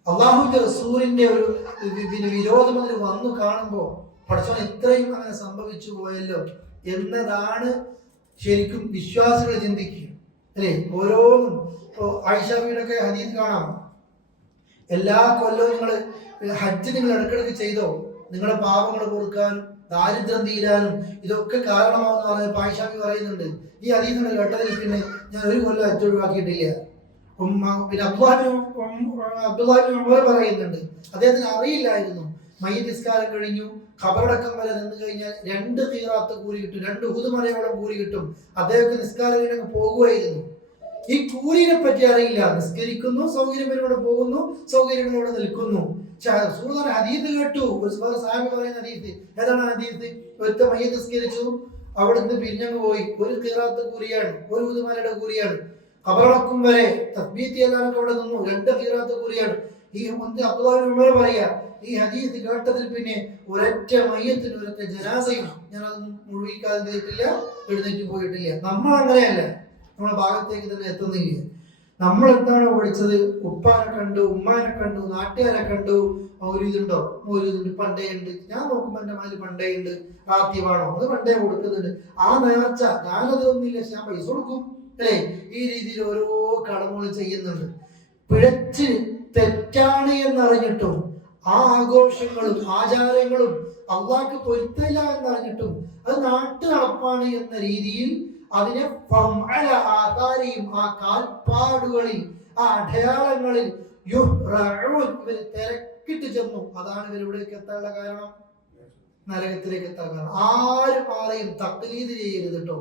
അള്ളാഹുവിന്റെ റസൂലിന്റെ ഒരു വിരോധം അതിൽ വന്നു കാണുമ്പോൾ പഠിച്ചവൻ ഇത്രയും അങ്ങനെ സംഭവിച്ചു പോയല്ലോ എന്നതാണ് ശരിക്കും വിശ്വാസികൾ ചിന്തിക്കുക അല്ലെ. ഓരോന്നും ഇപ്പോ ആയിഷ ബീവിയുടെയൊക്കെ ഹദീസ് കാണാം, എല്ലാ കൊല്ലവും നിങ്ങൾ ഹജ്ജ് നിങ്ങൾ ഇടയ്ക്കിടയ്ക്ക് ചെയ്തോ, നിങ്ങളുടെ പാപങ്ങൾ പൊറുക്കാനും ദാരിദ്ര്യം തീരാനും ഇതൊക്കെ കാരണമാവെന്ന് പറഞ്ഞ ആയിഷ ബീവി പറയുന്നുണ്ട്. ഈ ഹദീസ് കേട്ടതിൽ പിന്നെ ഞാൻ ഒരു കൊല്ലം ഹജ്ജ് ഒഴിവാക്കിയിട്ടില്ല. പിന്നെ അബ്ദുല്ലാഹിബ്നു ഉമർ പറയുന്നുണ്ട്, അദ്ദേഹത്തിന് അറിയില്ലായിരുന്നു മയ്യിത്ത് നിസ്കാരം കഴിഞ്ഞു ഖബറടക്കം വരെ നിന്ന് കഴിഞ്ഞാൽ 2 ഖീറാത്ത് കൂലി കിട്ടും, 2 ഉഹുദ് മലയോളം കൂലി കിട്ടും. അദ്ദേഹത്തിന് നിസ്കാരം കഴിഞ്ഞ് പോകുമായിരുന്നു. ഈ കൂലിനെ പറ്റി അറിയില്ല. നിസ്കരിക്കുന്നു, സൗകര്യപരയോടെ പോകുന്നു, സൗകര്യങ്ങളോടെ നിൽക്കുന്നു. ഹദീസ് കേട്ടു. ഒരു സാഹിബ് പറയുന്ന ഹദീസ്. ഏതാണ് ഹദീസ്? ഒരുത്ത മയ്യത്ത് നിസ്കരിച്ചു, അവിടെ നിന്ന് പിരിഞ്ഞങ്ങ് പോയി. ഒരു ഖിറാത്ത് കൂലിയാണ്, ഒരു ഉദുമാലയുടെ കൂലിയാണ്. ഖബറടക്കും വരെ തസ്ബീഹ് ചെയ്യാനൊക്കെ അവിടെ നിന്നു, 2 ഖിറാത്ത് കൂലിയാണ്. ഈ അബ്ദുല്ലാഹ് ഇബ്നു ഉമർ പറയാ, ഈ ഹദീസ് കേട്ടതിൽ പിന്നെ ഒരൊറ്റ മയ്യത്തിന് ഒരൊറ്റ ജനാസയും ഞാൻ അതൊന്നും മുഴുവിക്കാതെ ചെയ്തിട്ടില്ല, എഴുന്നേറ്റ് പോയിട്ടില്ല. നമ്മൾ അങ്ങനെയല്ല, നമ്മുടെ ഭാഗത്തേക്ക് തന്നെ എത്തുന്നില്ല. നമ്മൾ എന്താണോ പഠിച്ചത്, ഉപ്പാനെ കണ്ടു, ഉമ്മാനെ കണ്ടു, നാട്ടുകാരെ കണ്ടു, മൗലൂദുണ്ടോ, മൗലൂദുണ്ട്, പണ്ടേ ഉണ്ട്. ഞാൻ നോക്കുമ്പോൾ എൻ്റെ മാതിരി പണ്ടേ ഉണ്ട്. റാത്തീവാണോ, അത് പണ്ടേ കൊടുക്കുന്നുണ്ട്. ആ നേർച്ച ഞാനത് ഒന്നുമില്ല, ഞാൻ പൈസ കൊടുക്കും അല്ലേ? ഈ രീതിയിൽ ഓരോ കടമകൾ ചെയ്യുന്നുണ്ട്. പിഴച്ച് തെറ്റാണ് എന്നറിഞ്ഞിട്ടും ആ ആഘോഷങ്ങളും ആചാരങ്ങളും അള്ളാഹ്ക്ക് പൊരുത്തല്ല എന്നറിഞ്ഞിട്ടും അത് നാട്ടു നടപ്പാണ് എന്ന രീതിയിൽ അതിനെ ആ കാൽപ്പാടുകളിൽ, ആ അടയാളങ്ങളിൽ ഇവര് തിരക്കിട്ട് ചെന്നു. അതാണ് ഇവരിവിടേക്ക് എത്താനുള്ള കാരണം, നരകത്തിലേക്ക് എത്താൻ കാരണം. ആരെയും തഖ്ലീദ് ചെയ്യരുത് കേട്ടോ.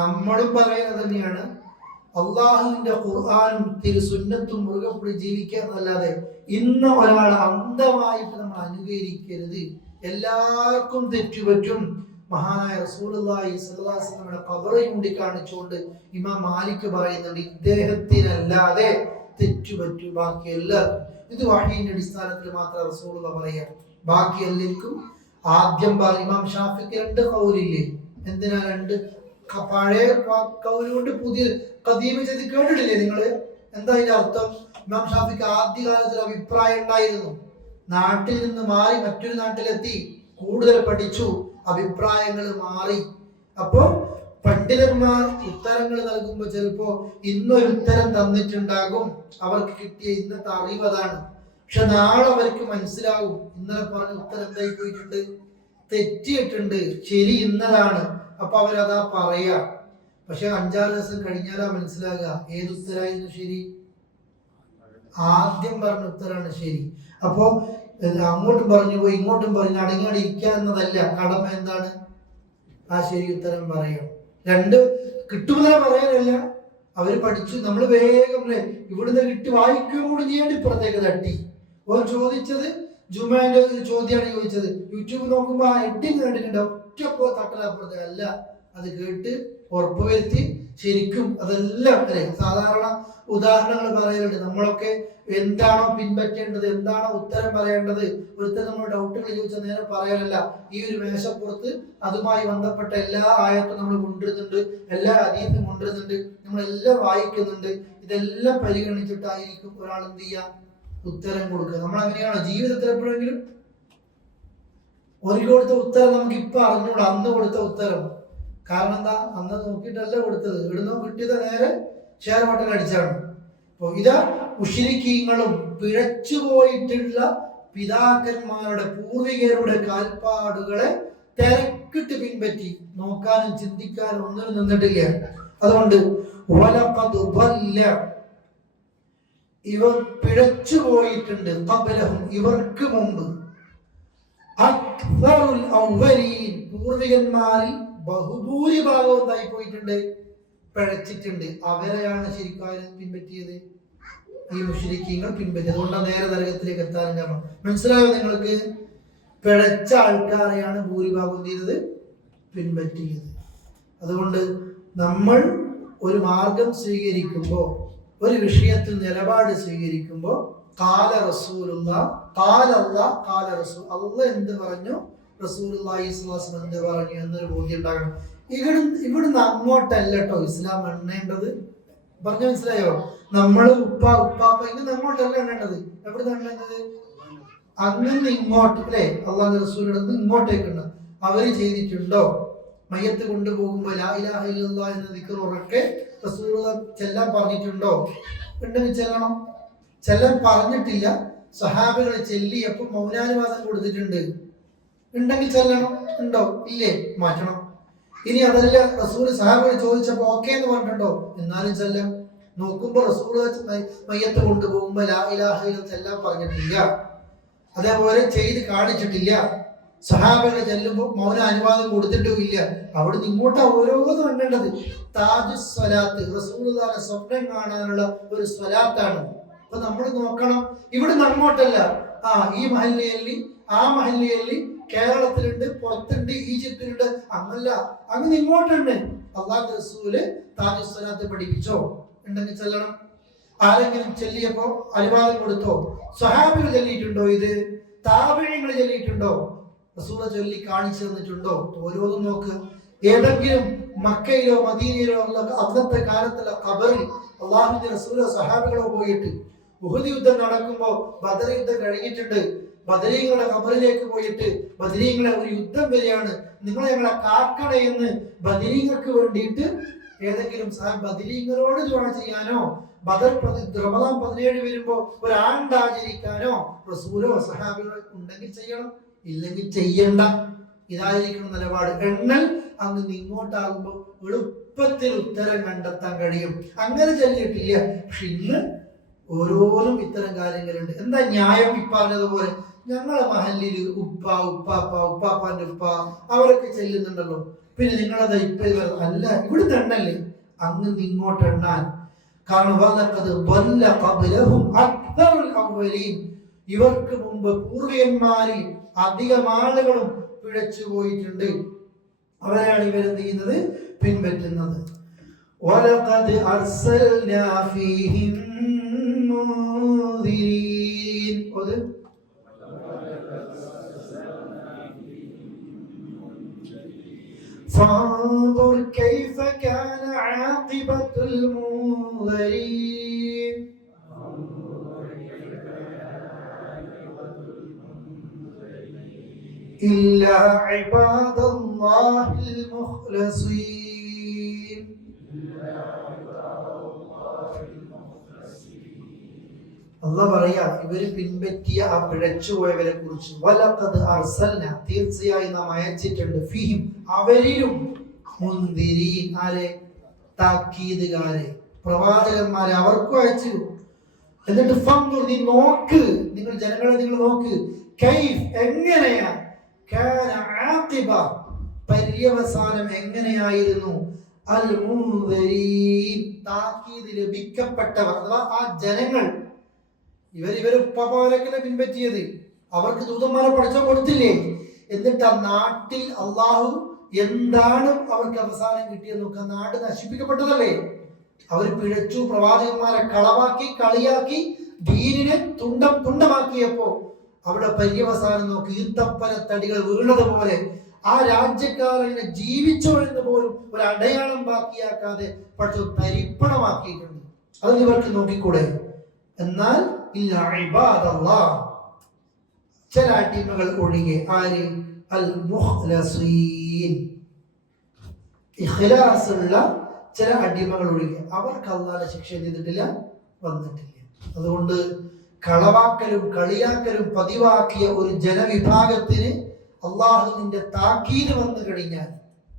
നമ്മളും പറയുന്നത് തന്നെയാണ്, അള്ളാഹുവിന്റെ ഖുർആനും തിരുസുന്നത്തും മുറുകെ പിടി ജീവിക്കുക എന്നല്ലാതെ ഇന്ന് ഒരാൾ അന്ധമായിട്ട് നമ്മൾ അനുകരിക്കരുത്. എല്ലാവർക്കും തെറ്റുപറ്റും. മഹാനായ റസൂലുള്ളാഹി സ്വല്ലല്ലാഹു അലൈഹി വസല്ലമയുടെ ഖബർ ചൂണ്ടിക്കാണിച്ചുകൊണ്ട് ഇമാം മാലിക് പറയുന്നുണ്ട്, ഇദ്ദേഹത്തിനല്ലാതെ തെറ്റുപറ്റു ബാക്കി എല്ലാവർക്കും. ഇത് വഹീന്റെ അടിസ്ഥാനത്തിൽ മാത്രം റസൂലുള്ളാഹി പറയാ, ബാക്കി എല്ലാവർക്കും. ആദ്യം ഇമാം ഷാഫിക്ക് 2 ഖൗലില്ലേ? എന്തിനാ 2? പഴയ കൗലുകൊണ്ട് പുതിയ ഖദീമ ചെയ്ത് കേട്ടിട്ടില്ലേ നിങ്ങള്? എന്താ അതിന്റെ അർത്ഥം? ഇമാം ഷാഫിക്ക് ആദ്യകാലത്തിൽ അഭിപ്രായം ഉണ്ടായിരുന്നു, നാട്ടിൽ നിന്ന് മാറി മറ്റൊരു നാട്ടിലെത്തി, കൂടുതൽ പഠിച്ചു, അഭിപ്രായങ്ങൾ മാറി. അപ്പോ പണ്ഡിതന്മാർ ഉത്തരങ്ങൾ നൽകുമ്പോൾ ചിലപ്പോ ഇന്നൊരു ഉത്തരം തന്നിട്ടുണ്ടാകും, അവർക്ക് കിട്ടിയ ഇന്നത്തെ അറിവ് അതാണ്. പക്ഷെ നാളെ അവർക്ക് മനസ്സിലാവും, ഇന്നലെ പറഞ്ഞ ഉത്തരം എന്തായി പോയിട്ടുണ്ട്, തെറ്റിയിട്ടുണ്ട്, ശരി ഇന്നതാണ്. അപ്പൊ അവരതാ പറയാ. പക്ഷെ 5-6 ദിവസം കഴിഞ്ഞാലാ മനസ്സിലാകുക ഏത് ഉത്തരായിരുന്നു ശരി. ആദ്യം പറഞ്ഞ ഉത്തരാണ് ശരി. അപ്പോ അങ്ങോട്ടും പറഞ്ഞു പോയി ഇങ്ങോട്ടും പറഞ്ഞു അടങ്ങാടി ഇരിക്കുക എന്നതല്ല കടമ. എന്താണ്? ആ ശരി ഉത്തരം പറയാം. 2 കിട്ടുമെന്നെ പറയാനല്ല, അവര് പഠിച്ചു. നമ്മൾ വേഗം ഇവിടുന്ന് കിട്ടി വായിക്കുകയും കൂടി ചെയ്യാണ്ട് ഇപ്പുറത്തേക്ക് തട്ടി. ഓൻ ചോദിച്ചത് ജുമാന്റെ ചോദ്യമാണ് ചോദിച്ചത്. യൂട്യൂബ് നോക്കുമ്പോ ആ ഹെഡിങ് കണ്ടിട്ടുണ്ട്, ഒറ്റപ്പോ തട്ടലപ്പുറത്തെ അല്ല. അത് കേട്ട് ഉറപ്പുവരുത്തി ശരിക്കും അതെല്ലാം അല്ലെ. സാധാരണ ഉദാഹരണങ്ങൾ പറയലുണ്ട്. നമ്മളൊക്കെ എന്താണോ പിൻപറ്റേണ്ടത്, എന്താണോ ഉത്തരം പറയേണ്ടത്, ഒരുത്തരം നമ്മൾ ഡൗട്ടുകൾ ചോദിച്ചാൽ നേരെ പറയലല്ല. ഈ ഒരു മേശപ്പുറത്ത് അതുമായി ബന്ധപ്പെട്ട എല്ലാ ആയത്തും നമ്മൾ കൊണ്ടുവരുന്നുണ്ട്, എല്ലാ ഹദീസും കൊണ്ടുവരുന്നുണ്ട്, നമ്മളെല്ലാം വായിക്കുന്നുണ്ട്. ഇതെല്ലാം പരിഗണിച്ചിട്ടായിരിക്കും ഒരാൾ എന്ത് ചെയ്യാ, ഉത്തരം കൊടുക്കുക. നമ്മൾ അങ്ങനെയാണോ ജീവിതത്തിൽ എപ്പോഴെങ്കിലും? ഒരു കൊടുത്ത ഉത്തരം നമുക്ക് ഇപ്പൊ അറിഞ്ഞൂടാ, അന്ന് കൊടുത്ത ഉത്തരം. കാരണം എന്താ? അന്ന് നോക്കിയിട്ടല്ല കൊടുത്തത്, ഇവിടുന്ന് കിട്ടിയത് നേരെ ഷെയർ ബട്ടൺ അടിച്ചാണ്. അപ്പൊ ഇതാ മുശ്രിക്കീങ്ങളും പിഴച്ചുപോയിട്ടുള്ള പിതാക്കന്മാരുടെ പൂർവികരുടെ കാൽപ്പാടുകളെ തിരക്കിട്ട് പിൻപറ്റി നോക്കാനും ചിന്തിക്കാനും ഒന്നിനും നിന്നിട്ടില്ല. അതുകൊണ്ട് ഇവർ പിഴച്ചു പോയിട്ടുണ്ട്, ഇവർക്ക് മുമ്പ് പൂർവികന്മാരിൽ ബഹുഭൂരിഭാഗവും എന്തായി പോയിട്ടുണ്ട്, പിഴച്ചിട്ടുണ്ട്. അവരെയാണ് ശരിക്കും പിൻപറ്റിയത്, ഈ മുശ്രിക്കീങ്ങൾ പിൻപറ്റിയത്. അതുകൊണ്ടാണ് നേരെ നരകത്തിലേക്ക് എത്താനും കാരണം. മനസ്സിലായോ നിങ്ങൾക്ക്? പിഴച്ച ആൾക്കാരെയാണ് ഭൂരിഭാഗം ചെയ്തത്, പിൻപറ്റിയത്. അതുകൊണ്ട് നമ്മൾ ഒരു മാർഗം സ്വീകരിക്കുമ്പോൾ, ഒരു വിഷയത്തിൽ നിലപാട് സ്വീകരിക്കുമ്പോൾ ഖാല റസൂലുള്ളാഹ്, ഖാല അല്ലാഹ്, ഖാല റസൂൽ, അല്ലാഹ് എന്ത് പറഞ്ഞു, റസൂലുള്ളാഹി സ്വല്ലല്ലാഹു അലൈഹി വസല്ലം എന്ത് പറഞ്ഞു എന്നൊരു ബോധ്യം ഉണ്ടാകണം. ഇവിടുന്ന് അങ്ങോട്ടല്ല കേട്ടോ ഇസ്ലാം എണ്ണേണ്ടത്. പറഞ്ഞു മനസ്സിലായോ? നമ്മള് ഉപ്പാപ്പ ഇങ്ങനെ അങ്ങോട്ടല്ല എണ്ണേണ്ടത്. എവിടുന്ന് എണ്ണേണ്ടത്? അങ്ങനെ ഇങ്ങോട്ട് അല്ലെ. അള്ളാഹുവിന്റെ റസൂലിന്റെ ഇങ്ങോട്ടേക്കുണ്ട്. അവര് ചെയ്തിട്ടുണ്ടോ? മയ്യത്ത് കൊണ്ടുപോകുമ്പോ ലാ ഇലാഹ ഇല്ലല്ലാഹ് എന്ന ദിക്ർ ഉറക്കെ റസൂലുള്ളാഹി ചെല്ലാൻ പറഞ്ഞിട്ടുണ്ടോ? ഉണ്ടെങ്കിൽ ചെല്ലണം. ചെല്ലാൻ പറഞ്ഞിട്ടില്ല, സഹാബികൾ ചെല്ലിയപ്പോൾ മൗനാനുവാദം കൊടുത്തിട്ടുണ്ട്, ഉണ്ടെങ്കിൽ ചെല്ലണം. ഉണ്ടോ? ഇല്ലേ? മാറ്റണം. ഇനി അതല്ല, റസൂൽ സഹാബികൾ ചോദിച്ചപ്പോ ഓക്കെ എന്ന് പറഞ്ഞിട്ടുണ്ടോ? എന്നാലും ചെല്ലാം. നോക്കുമ്പോ റസൂൽ മയ്യത്ത് കൊണ്ടുപോകുമ്പോ ലാ ഇലാഹ ഇല്ലല്ലാഹ് ചെല്ലാൻ പറഞ്ഞിട്ടില്ല, അതേപോലെ ചെയ്ത് കാണിച്ചിട്ടില്ല. സഹാബികൾ ചെല്ലുമ്പോൾ മൗന അനുവാദം കൊടുത്തിട്ടുമില്ല. അവിടുന്ന് ഇങ്ങോട്ടാ ഓരോന്നും എണ്ണേണ്ടത്. താജു സ്വലാത്ത്, റസൂലുള്ളാഹിയെ സ്വപ്നം കാണാനുള്ള ഒരു സ്വലാത്താണ്. അപ്പൊ നമ്മൾ നോക്കണം, ഇവിടുന്ന് അങ്ങോട്ടല്ല. ഈ മഹല്ലയിൽ, ആ മഹല്ലയിൽ, കേരളത്തിലുണ്ട്, പുറത്തുണ്ട്, ഈജിപ്തിലുണ്ട്, അങ്ങല്ല, അങ്ങനെ ഇങ്ങോട്ടുണ്ട്. അള്ളാഹു റസൂല് താജു സ്വലാത്ത് പഠിപ്പിച്ചോ? ഉണ്ടെങ്കിൽ ചെല്ലണം. ആരെങ്കിലും ചെല്ലിയപ്പോ അനുവാദം കൊടുത്തോ? സ്വഹാബികൾ ചൊല്ലിയിട്ടുണ്ടോ? ഇത് താബിഈങ്ങൾ ചൊല്ലിയിട്ടുണ്ടോ? റസൂൽ ചൊല്ലി കാണിച്ചു തന്നിട്ടുണ്ടോ? ഓരോന്നും നോക്ക്. ഏതെങ്കിലും മക്കയിലോ മദീനയിലോ ഉള്ള അന്നത്തെ കാലത്തുള്ള ഖബറിൽ അള്ളാഹുവിന്റെ റസൂലോ സഹാബികളോ പോയിട്ട്, ഉഹദ് യുദ്ധം നടക്കുമ്പോ ബദർ യുദ്ധം കഴിഞ്ഞിട്ടുണ്ട്, ബദരീങ്ങളുടെ ഖബറിലേക്ക് പോയിട്ട് ബദരീങ്ങളെ ഒരു യുദ്ധം വരികയാണ്, നിങ്ങൾ ഞങ്ങളെ കാക്കണേ എന്ന് ബദരീങ്ങൾക്ക് വേണ്ടിയിട്ട് ഏതെങ്കിലും ബദരീങ്ങളോട് ദുആ ചെയ്യാനോ, ബദർ റമദാൻ 17 വരുമ്പോ ഒരു ആണ്ടാചരിക്കാനോ റസൂലോ സഹാബികളോ ഉണ്ടെങ്കിൽ ചെയ്യണം, ഇല്ലെങ്കിൽ ചെയ്യണ്ട. ഇതായിരിക്കണം നിലപാട്. എണ്ണൽ അങ്ങ് ഇങ്ങോട്ടാകുമ്പോൾ എളുപ്പത്തിൽ ഉത്തരം കണ്ടെത്താൻ കഴിയും. അങ്ങനെ ചൊല്ലിയിട്ടില്ല. പക്ഷെ ഇന്ന് ഓരോന്നും ഇത്തരം കാര്യങ്ങളുണ്ട്. എന്താ ന്യായം? ഈ പറഞ്ഞതുപോലെ ഞങ്ങളെ മഹല്ലില് ഉപ്പ, ഉപ്പാപ്പ, ഉപ്പാപ്പാന്റെ ഉപ്പ അവരൊക്കെ ചെല്ലുന്നുണ്ടല്ലോ, പിന്നെ നിങ്ങളത് ഇപ്പൊ അല്ല, ഇവിടുത്തെ എണ്ണല്ലേ, അങ്ങ് ഇങ്ങോട്ട് എണ്ണാൻ. കാരണം ഇവർക്ക് മുമ്പ് പൂർവികന്മാരിൽ അധികം ആളുകളും പിഴച്ചു പോയിട്ടുണ്ട്. അവരാണ് ഇവരെന്ത് ചെയ്യുന്നത്? പിൻപറ്റുന്നത്. വലഖദ് അർസൽനാ ഫീഹിം മുൻദിരീൻ. فانظر كيف كان عاقبة المنذرين. إلا عباد الله المخلصين. അല്ലാഹു പറയാ ഇവര് പിൻപറ്റിയ ആ പിഴച്ചുപോയവരെ കുറിച്ച്, വലഖദ് അർസൽന, തീർച്ചയായും നാം അയച്ചിട്ടുണ്ട്, ഫീഹിം, അവരിലും, മുൻദിരീൻ, ആരെ? താക്കീതുകാരെ, പ്രവാചകന്മാരെ അവർക്കും അയച്ചു. എന്നിട്ട് ഫൻദുർ, നീ നോക്ക്, നിങ്ങൾ ജനങ്ങളെ നിങ്ങൾ നോക്ക്, കൈഫ്, എങ്ങനെയാ, കാന ആഖിബ, പര്യവസാനം എങ്ങനെയായിരുന്നു, അൽ മുൻദിരീൻ, താക്കീത് ലഭിക്കപ്പെട്ടവർ, അഥവാ ആ ജനങ്ങൾ. ഇവർ ഉപ്പാപ്പാരൊക്കെ പിൻപറ്റിയത്, അവർക്ക് ദൂതന്മാരെ പഠിച്ചോ കൊടുത്തില്ലേ? എന്നിട്ട് ആ നാട്ടിൽ അള്ളാഹു എന്താണ് അവർക്ക് അവസാനം കിട്ടിയെന്ന് നോക്കുക. നാട് നശിപ്പിക്കപ്പെട്ടതല്ലേ? അവർ പിഴച്ചു, പ്രവാചകന്മാരെ കളവാക്കി, കളിയാക്കി, ദീനിനെ തുണ്ടമാക്കിയപ്പോ അവിടെ പര്യവസാനം നോക്കി, ഈത്തപ്പനത്തടികൾ വീണതുപോലെ ആ രാജ്യക്കാരനെ ജീവിച്ചോ എന്ന് പോലും ഒരു അടയാളം ബാക്കിയാക്കാതെ പഠിച്ചു തരിപ്പണമാക്കിയിട്ടുണ്ട്. അത് ഇവർക്ക് നോക്കിക്കൂടെ? എന്നാൽ ഇല്ല ഇബാദല്ലാഹ്, ചില അടിമകൾ ഒഴികെ. ആര്? അൽ മുഖ്ലസീൻ, ഇഖ്ലാസുള്ള ചില അടിമകൾ ഒഴികെ അവർക്ക് അല്ലാഹുവിന്റെ ശിക്ഷ ചെയ്തിട്ടില്ല, വന്നിട്ടില്ല. അതുകൊണ്ട് കളവാക്കലും കളിയാക്കലും പതിവാക്കിയ ഒരു ജനവിഭാഗത്തിന് അള്ളാഹുവിന്റെ താക്കീത് വന്നു കഴിഞ്ഞാൽ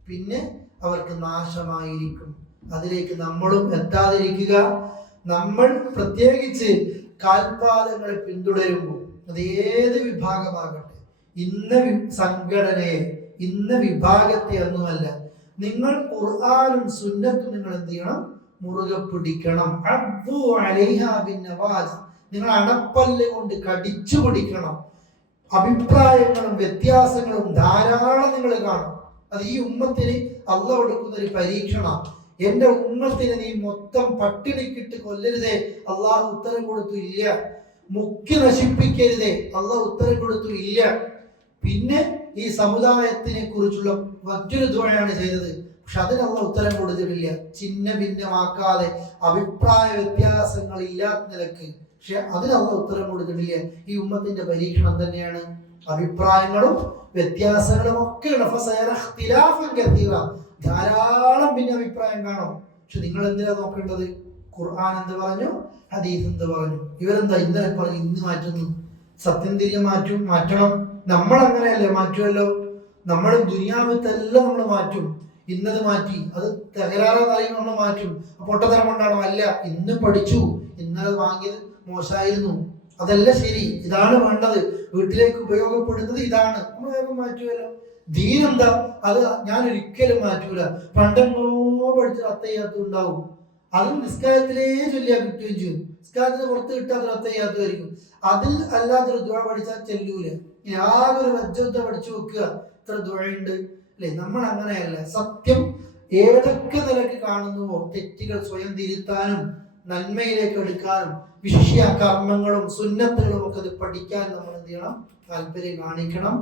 പിന്നെ അവർക്ക് നാശമായിരിക്കും. അതിലേക്ക് നമ്മളും എത്താതിരിക്കുക. നമ്മൾ പ്രത്യേകിച്ച് കാൽപാദങ്ങളെ പിന്തുടരുമ്പോൾ, അത് ഏത് വിഭാഗമാകട്ടെ, ഇന്ന സംഘടനയെ, ഇന്ന വിഭാഗത്തെ ഒന്നുമല്ല, നിങ്ങൾ ഖുർആനും സുന്നത്തും നിങ്ങൾ എന്ത് ചെയ്യണം? മുറുകെ പിടിക്കണം. അബ്ദു അലൈഹാ ബിന്നവാസ്, നിങ്ങൾ അണപ്പല്ല് കൊണ്ട് കടിച്ചു പിടിക്കണം. അഭിപ്രായങ്ങളും വ്യത്യാസങ്ങളും ധാരാളം നിങ്ങൾ കാണും. അത് ഈ ഉമ്മത്തിന് അള്ളാഹു കൊടുക്കുന്ന ഒരു പരീക്ഷണം. എന്റെ ഉമ്മത്തിനെ നീ മൊത്തം പട്ടിണിക്കിട്ട് കൊല്ലരുതേ, അള്ളാഹു ഉത്തരം കൊടുത്തു ഇല്ല. മുക്കി നശിപ്പിക്കരുതേ, അള്ളാഹു ഉത്തരം കൊടുത്തു ഇല്ല. പിന്നെ ഈ സമുദായത്തിനെ കുറിച്ചുള്ള മറ്റൊരു ദുആയാണ് ചെയ്തത്, പക്ഷെ അതിന് അള്ളാഹു ഉത്തരം കൊടുത്തിട്ടില്ല. ചിഹ്ന ഭിന്നമാക്കാതെ, അഭിപ്രായ വ്യത്യാസങ്ങൾ ഇല്ലാത്ത നിലക്ക്, പക്ഷെ അതിന് അള്ളാഹു ഉത്തരം കൊടുത്തിട്ടില്ല. ഈ ഉമ്മത്തിന്റെ പരീക്ഷണം തന്നെയാണ്. അഭിപ്രായങ്ങളും വ്യത്യാസങ്ങളും ഒക്കെ ധാരാളം പിന്നെ അഭിപ്രായം കാണും. പക്ഷെ നിങ്ങൾ എന്തിനാ നോക്കേണ്ടത്? ഖുർആൻ എന്ത് പറഞ്ഞു, ഹദീസ് എന്ത് പറഞ്ഞു? ഇവരെന്താ ഇന്നലെ പറഞ്ഞു ഇന്ന് മാറ്റുന്നു? സത്യം തിരികെ മാറ്റണം. നമ്മൾ അങ്ങനെയല്ലേ? മാറ്റുമല്ലോ. നമ്മൾ ദുനിയാവത്തെല്ലാം നമ്മൾ മാറ്റും. ഇന്നത് മാറ്റി, അത് തകരാറെന്ന് അറിയുമ്പോൾ നമ്മൾ മാറ്റും. പൊട്ടത്തരം കൊണ്ടാണോ? അല്ല, ഇന്ന് പഠിച്ചു, ഇന്നലെ വാങ്ങിയത് മോശമായിരുന്നു, അതല്ല ശരി, ഇതാണ് വേണ്ടത്, വീട്ടിലേക്ക് ഉപയോഗപ്പെടുന്നത് ഇതാണ്, നമ്മൾ വേഗം മാറ്റുമല്ലോ. ദീൻ എന്താ? അത് ഞാൻ ഒരിക്കലും മാറ്റൂല. പണ്ടെന്നോ പഠിച്ച അത്തയ്യാത്തുണ്ടാവും, അതും നിസ്കാരത്തിലേ ചൊല്ലിയാൽ കിട്ടുകയും ചെയ്യും. നിസ്കാരത്തിന് പുറത്ത് കിട്ടാത്ത അത്തയ്യാത്തുമായിരിക്കും. അതിൽ അല്ലാത്തൊരു ദുആ പഠിച്ചാൽ ചെല്ലൂല. ആകെ ഒരു വജ്ജത്തെ പഠിച്ചു വെക്കുക, ഇത്ര ദുആയുണ്ട് അല്ലെ. നമ്മൾ അങ്ങനെയല്ല. സത്യം ഏതൊക്കെ നിലക്ക് കാണുന്നുവോ തെറ്റുകൾ സ്വയം തിരുത്താനും നന്മയിലേക്ക് എടുക്കാനും വിശിഷ്യ കർമ്മങ്ങളും സുന്നത്തുകളും ഒക്കെ അത് പഠിക്കാൻ നമ്മൾ എന്ത് ചെയ്യണം? താല്പര്യം കാണിക്കണം.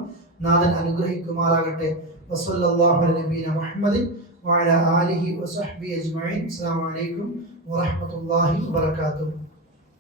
നാഥൻ അനുഗ്രഹിക്കുമാറാകട്ടെ. വസല്ലല്ലാഹു അലാ നബിയിന മുഹമ്മദിൻ വഅലാ ആലിഹി വസഹ്ബിഹി അജ്മഈൻ. അസ്സലാമു അലൈക്കും വറഹ്മത്തുള്ളാഹി വബറകാതുഹു.